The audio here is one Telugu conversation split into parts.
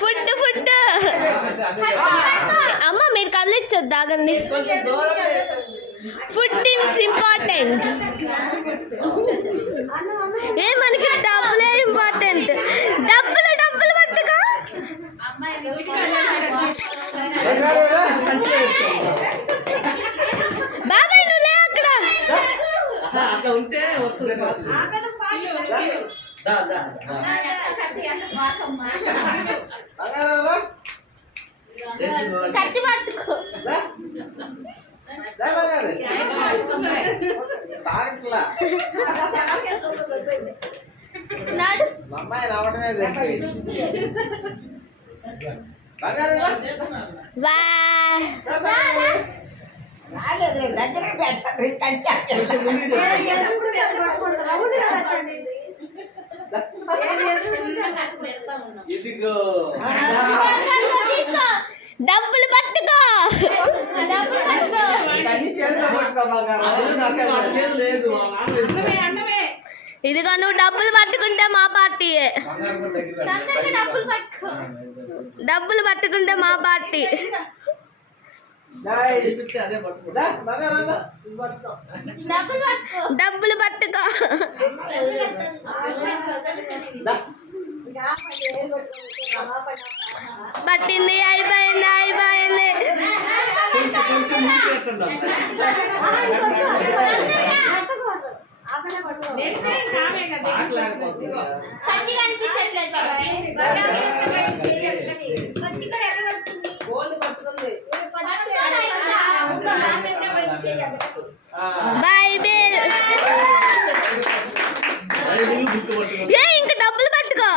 ఫుడ్ ఫుడ్ అమ్మ మీరు కదిలించొద్దు ఆగండి. Food is important. ఏ మనకి డబ్బులే ఇంపార్టెంట్. డబ్బులు డబ్బులు పట్టుకో. బాబాయ్ నువ్వులే అక్కడ అట్లా ఉంటే వస్తుంది. కట్టి పట్టుకో. అమ్మాయి రావడమే డబ్బులు పట్టుకో. ఇదిగో నువ్వు డబ్బులు పట్టుకుంటే మా పార్టీయే. డబ్బులు పట్టుకుంటే మా పార్టీ. డబ్బులు పట్టుకో. పట్టింది అయిపోయింది అయిపోయింది. బైబిల్ ఏ ఇంకా డబ్బులు పట్టుకో.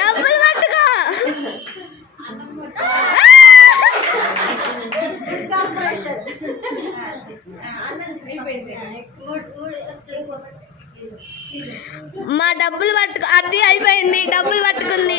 డబ్బులు పట్టుకో. మా డబ్బులు పట్టుకో. అది అయిపోయింది. డబ్బులు పట్టుకుంది.